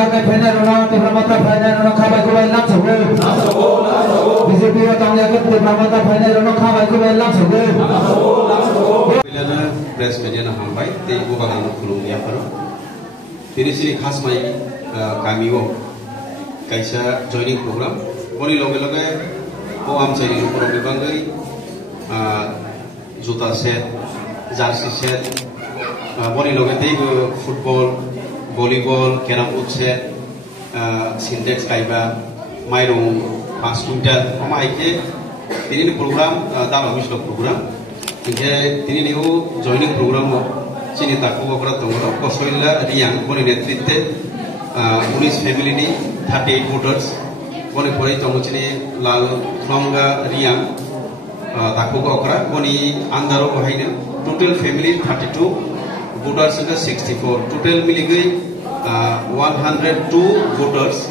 jaga final orang tim Pramata final orang kabai kubai langsung BJP orang jaga tim Pramata final orang kabai kubai langsung Bilana press media na hambai te bukangan kulung dia paro tini sini khas mai kami wo kaisa joining program boni loge loge o am chai ni program bangai juta set jersey set boni loge te football volleyball carom board set syntax kaiba mairong 5 quintal ama ike tini program dalo mislo program Jadi ini nih joining program sini takut beberapa tonggo kosoila riang boleh netritte unis family ni 38 voters boleh boleh tonggo sini lalu tongga riang takut okra boleh andaro bahaya total family 32 voters itu 64 total milik 102 voters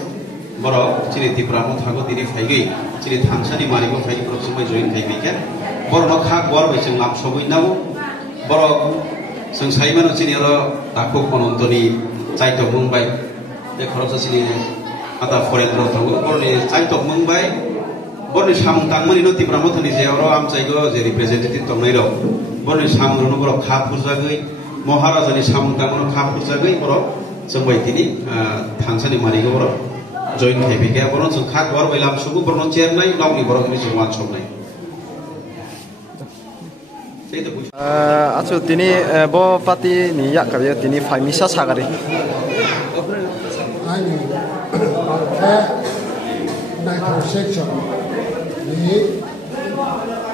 baru sini tipramu takut ini faigai sini thangsa di mari ko faigai pro semua join faigai kan Borno khak bor bai jeng lam sobui nau boro jeng saimano chini ro takuk monontoni chaitok mungbai e khoroksa chini ata foreign ro tango borni chaitok mungbai borni samung tangmani no tipramo thani je ro am chaigo je representative tongnai ro borni samung ro boro khak purjagoi maharaja ni samung tangmano khak purjagoi boro jengbai tini thangsani mari go boro join khaibe boro jeng khak bor bai lam sugu borno chair nai lawni boro ni jengwan sobnai Acu tini bo pati ni yak kaya tini famisa sagari. Ani, nitro section ni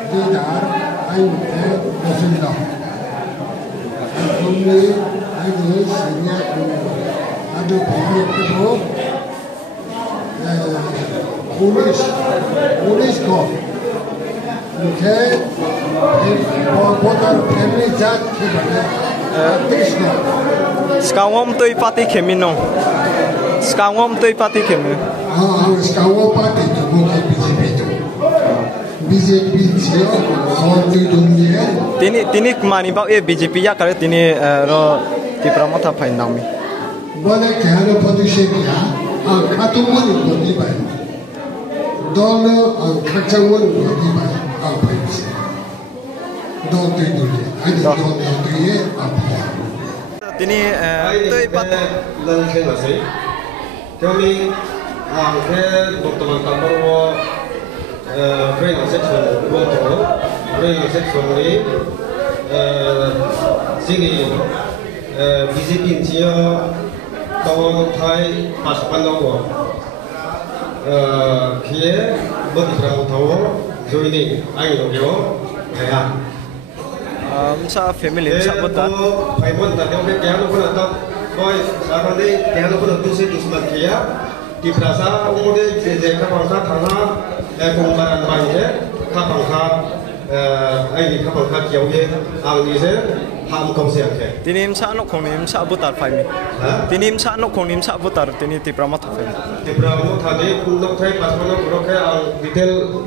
didar ani nasional. Kami ani senya adu pemilik itu polis ko. Okay, voter family jat kita Krishna. Sekarang tu pati kemino. Sekarang tu pati kemino. Sekarang pati tu bukan BJP tu. BJP siapa? Orang tu dunia. Tini kemana bau BJP ya kalau tini ro di Pramata pain nami. Boleh kerana produksi dia, katu mana boleh bayar. Dollar kacang mana boleh bayar. Tini tu ipat. Kami angke dokter kantor brain section betul, brain section ini sini BJP cia tahu Thai pasukan lawa, kia berterang tahu joining ayo yo kaya sa family sa buta paimon ta de kaya no pun ta boy saran de kaya no pun tu se dusman kaya di prasa umode je ka bangsa thana kumbaran bange ka bangsa ai ka bangsa kiau ye ang ni se ham kom se ke tinim sa no konim sa butar paimi tinim sa no konim sa butar tini tiprama tha tiprama tha de kun no thai pasmana pro ke ang detail